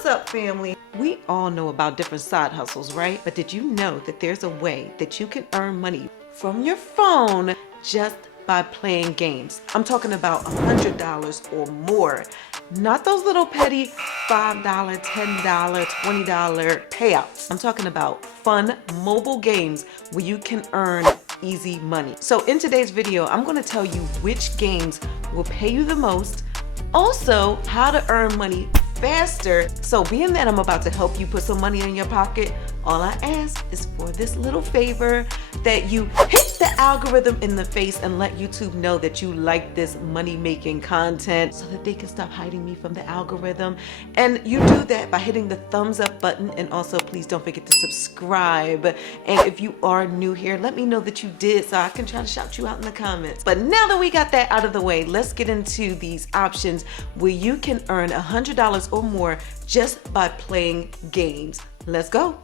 What's up, family? We all know about different side hustles, right? But did you know that there's a way that you can earn money from your phone just by playing games? I'm talking about $100 or more. Not those little petty $5, $10, $20 payouts. I'm talking about fun mobile games where you can earn easy money. So in today's video, I'm going to tell you which games will pay you the most, also how to earn money faster. So being that I'm about to help you put some money in your pocket, all I ask is for this little favor, that you hit the algorithm in the face and let YouTube know that you like this money-making content so that they can stop hiding me from the algorithm. And you do that by hitting the thumbs up button, and also please don't forget to subscribe. And if you are new here, let me know that you did so I can try to shout you out in the comments. But now that we got that out of the way, let's get into these options where you can earn $100 or more just by playing games. Let's go.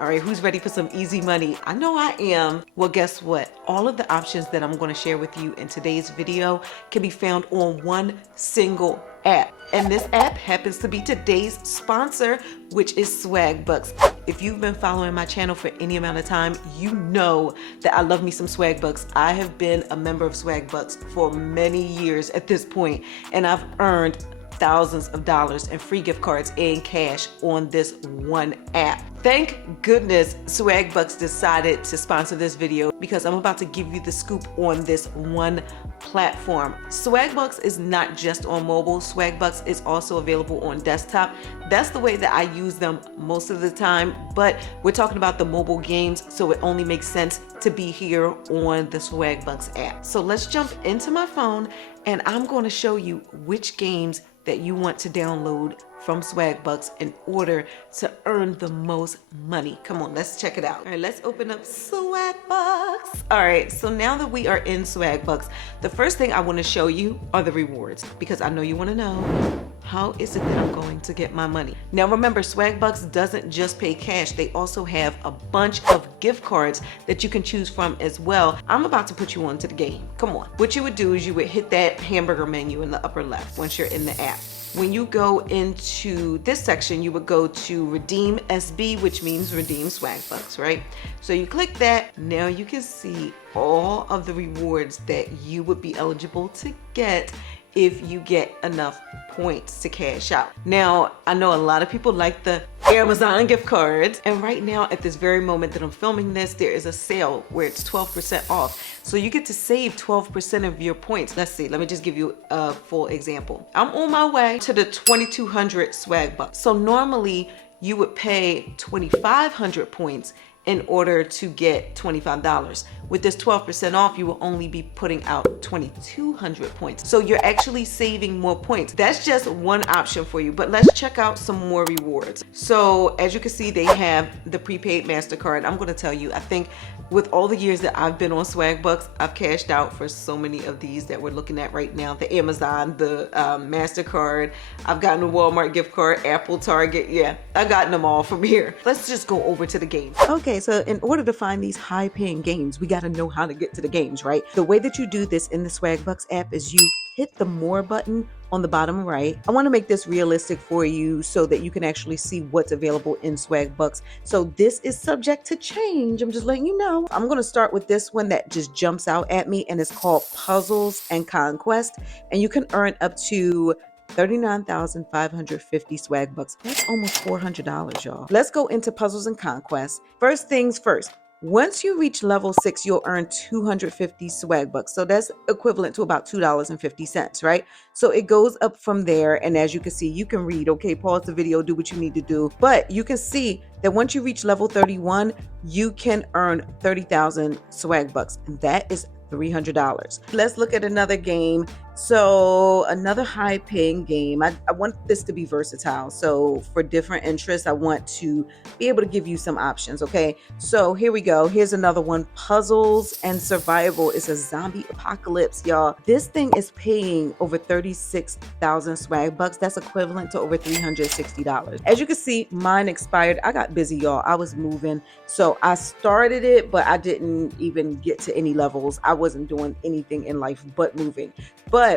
All right, who's ready for some easy money? I know I am. Well, guess what? All of the options that I'm going to share with you in today's video can be found on one single app. And this app happens to be today's sponsor, which is Swagbucks. If you've been following my channel for any amount of time, you know that I love me some Swagbucks. I have been a member of Swagbucks for many years at this point, and I've earned thousands of dollars in free gift cards and cash on this one app. Thank goodness Swagbucks decided to sponsor this video, because I'm about to give you the scoop on this one platform. Swagbucks is not just on mobile. Swagbucks is also available on desktop. That's the way that I use them most of the time, but we're talking about the mobile games, so it only makes sense to be here on the Swagbucks app. So let's jump into my phone, and I'm going to show you which games that you want to download from Swagbucks in order to earn the most money. Come on, let's check it out. All right, let's open up Swagbucks. All right, so now that we are in Swagbucks, the first thing I want to show you are the rewards, because I know you want to know, how is it that I'm going to get my money? Now remember, Swagbucks doesn't just pay cash. They also have a bunch of gift cards that you can choose from as well. I'm about to put you onto the game. Come on. What you would do is you would hit that hamburger menu in the upper left once you're in the app. When you go into this section, you would go to Redeem SB, which means Redeem Swagbucks, right? So you click that. Now you can see all of the rewards that you would be eligible to get if you get enough points to cash out. Now, I know a lot of people like the Amazon gift cards, and right now at this very moment that I'm filming this, there is a sale where it's 12% off. So you get to save 12% of your points. Let's see, let me just give you a full example. I'm on my way to the 2200 Swagbucks. So normally you would pay 2,500 points in order to get $25. With this 12% off, you will only be putting out 2,200 points. So you're actually saving more points. That's just one option for you, but let's check out some more rewards. So as you can see, they have the prepaid Mastercard. I'm gonna tell you, I think with all the years that I've been on Swagbucks, I've cashed out for so many of these that we're looking at right now. The Amazon, the Mastercard, I've gotten a Walmart gift card, Apple, Target. Yeah, I've gotten them all from here. Let's just go over to the games. Okay, so in order to find these high paying games, we got to know how to get to the games, right? The way that you do this in the Swagbucks app is you hit the more button on the bottom right. I want to make this realistic for you so that you can actually see what's available in Swagbucks. So this is subject to change. I'm just letting you know. I'm going to start with this one that just jumps out at me, and it's called Puzzles and Conquest. And you can earn up to 39,550 Swagbucks. That's almost $400, y'all. Let's go into Puzzles and Conquest. First things first. Once you reach level 6, you'll earn 250 Swagbucks. So that's equivalent to about $2.50, right? So it goes up from there. And as you can see, you can read, okay, pause the video, do what you need to do. But you can see that once you reach level 31, you can earn 30,000 Swagbucks. And that is $300. Let's look at another game. So another high paying game. I want this to be versatile. So for different interests, I want to be able to give you some options. Okay. So here we go. Here's another one. Puzzles and Survival. It's a zombie apocalypse, y'all. This thing is paying over 36,000 Swagbucks. That's equivalent to over $360. As you can see, mine expired. I got busy, y'all. I was moving. So I started it, but I didn't even get to any levels. I wasn't doing anything in life but moving. But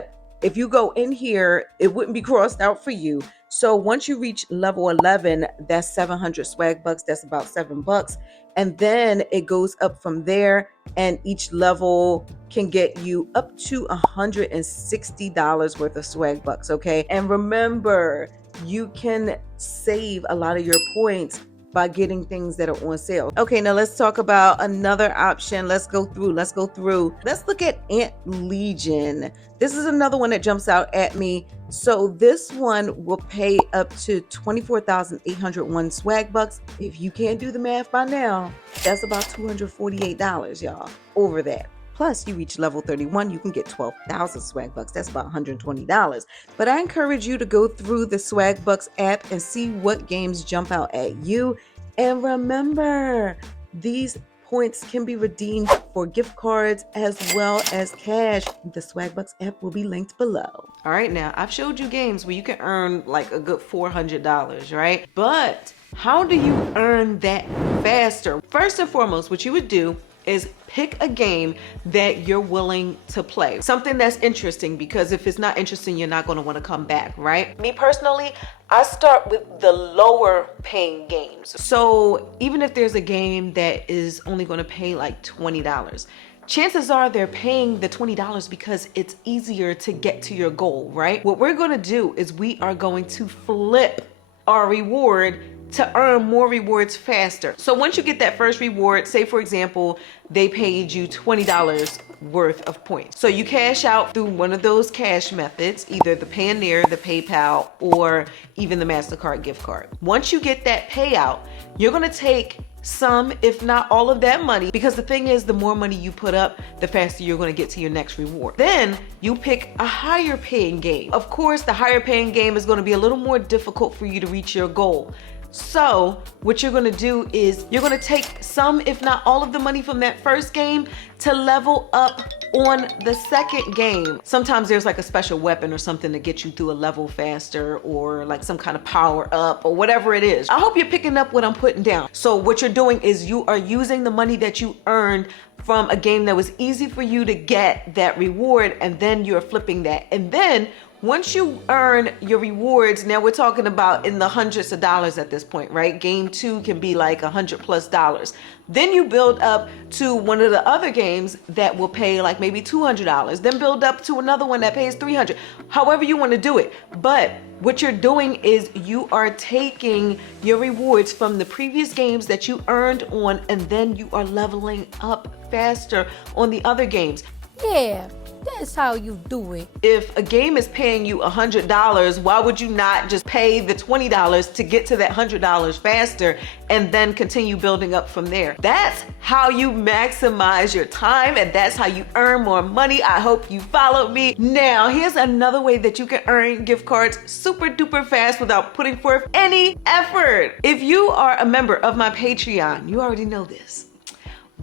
if you go in here, it wouldn't be crossed out for you. So once you reach level 11, that's 700 swag bucks. That's about $7. And then it goes up from there, and each level can get you up to $160 worth of swag bucks. Okay. And remember, you can save a lot of your points by getting things that are on sale. Okay, now let's talk about another option. Let's go through. Let's look at Ant Legion. This is another one that jumps out at me. So this one will pay up to 24,801 swag bucks. If you can't do the math by now, that's about $248, y'all, over that. Plus, you reach level 31, you can get 12,000 swag bucks. That's about $120. But I encourage you to go through the Swagbucks app and see what games jump out at you. And remember, these points can be redeemed for gift cards as well as cash. The Swagbucks app will be linked below. All right, now I've showed you games where you can earn like a good $400, right? But how do you earn that faster? First and foremost, what you would do is pick a game that you're willing to play. Something that's interesting, because if it's not interesting, you're not going to want to come back, right? Me personally, I start with the lower paying games. So even if there's a game that is only going to pay like $20, chances are they're paying the $20 because it's easier to get to your goal, right? What we're going to do is we are going to flip our reward to earn more rewards faster. So once you get that first reward, say for example, they paid you $20 worth of points. So you cash out through one of those cash methods, either the Payoneer, the PayPal, or even the Mastercard gift card. Once you get that payout, you're gonna take some, if not all of that money, because the thing is, the more money you put up, the faster you're going to get to your next reward. Then you pick a higher paying game. Of course, the higher paying game is going to be a little more difficult for you to reach your goal. So what you're going to do is you're going to take some, if not all of the money from that first game to level up on the second game. Sometimes there's like a special weapon or something to get you through a level faster, or like some kind of power up or whatever it is. I hope you're picking up what I'm putting down. So what you're doing is you are using the money that you earned from a game that was easy for you to get that reward, and then you're flipping that. And then once you earn your rewards, now we're talking about in the hundreds of dollars at this point, right? Game 2 can be like $100+. Then you build up to one of the other games that will pay like maybe $200. Then build up to another one that pays $300. However you want to do it. But what you're doing is you are taking your rewards from the previous games that you earned on, and then you are leveling up faster on the other games. Yeah, that's how you do it. If a game is paying you $100, why would you not just pay the $20 to get to that $100 faster and then continue building up from there? That's how you maximize your time, and that's how you earn more money. I hope you followed me. Now, here's another way that you can earn gift cards super duper fast without putting forth any effort. If you are a member of my Patreon, you already know this.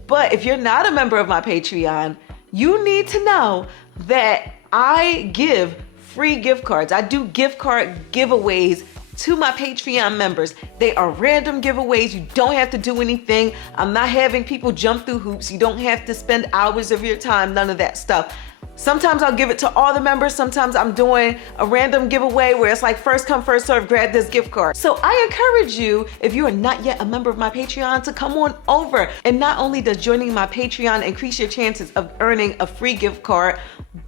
But if you're not a member of my Patreon, you need to know that I give free gift cards. I do gift card giveaways to my Patreon members. They are random giveaways. You don't have to do anything. I'm not having people jump through hoops. You don't have to spend hours of your time, none of that stuff. Sometimes I'll give it to all the members. Sometimes I'm doing a random giveaway where it's like first come, first serve, grab this gift card. So I encourage you, if you are not yet a member of my Patreon, to come on over. And not only does joining my Patreon increase your chances of earning a free gift card,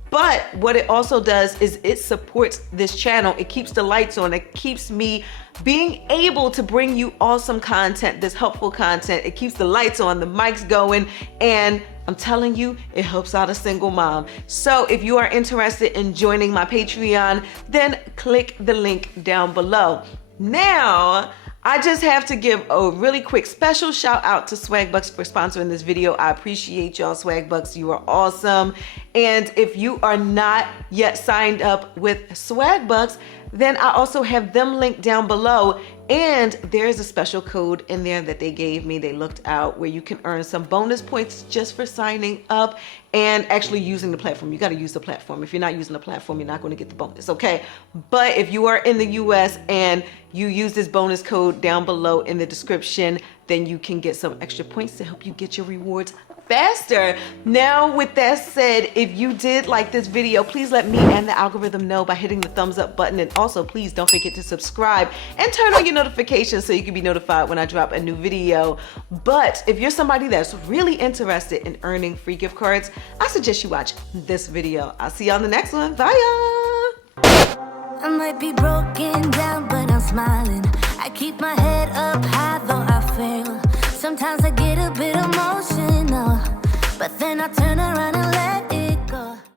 but what it also does is it supports this channel. It keeps the lights on. It keeps me being able to bring you awesome content, this helpful content. It keeps the lights on, the mics going, and I'm telling you, it helps out a single mom. So if you are interested in joining my Patreon, then click the link down below. Now, I just have to give a really quick special shout out to Swagbucks for sponsoring this video. I appreciate y'all, Swagbucks. You are awesome. And if you are not yet signed up with Swagbucks, then I also have them linked down below. And there's a special code in there that they gave me. They looked out where you can earn some bonus points just for signing up and actually using the platform. You got to use the platform. If you're not using the platform, you're not going to get the bonus, okay? But if you are in the US and you use this bonus code down below in the description, then you can get some extra points to help you get your rewards faster. Now, with that said, if you did like this video, please let me and the algorithm know by hitting the thumbs up button. And also, please don't forget to subscribe and turn on your notifications so you can be notified when I drop a new video. But if you're somebody that's really interested in earning free gift cards, I suggest you watch this video. I'll see you on the next one. Bye, y'all. I might be broken down, but I'm smiling. I keep my head up high, though I fail. Sometimes I get a bit emotional, but then I turn around and let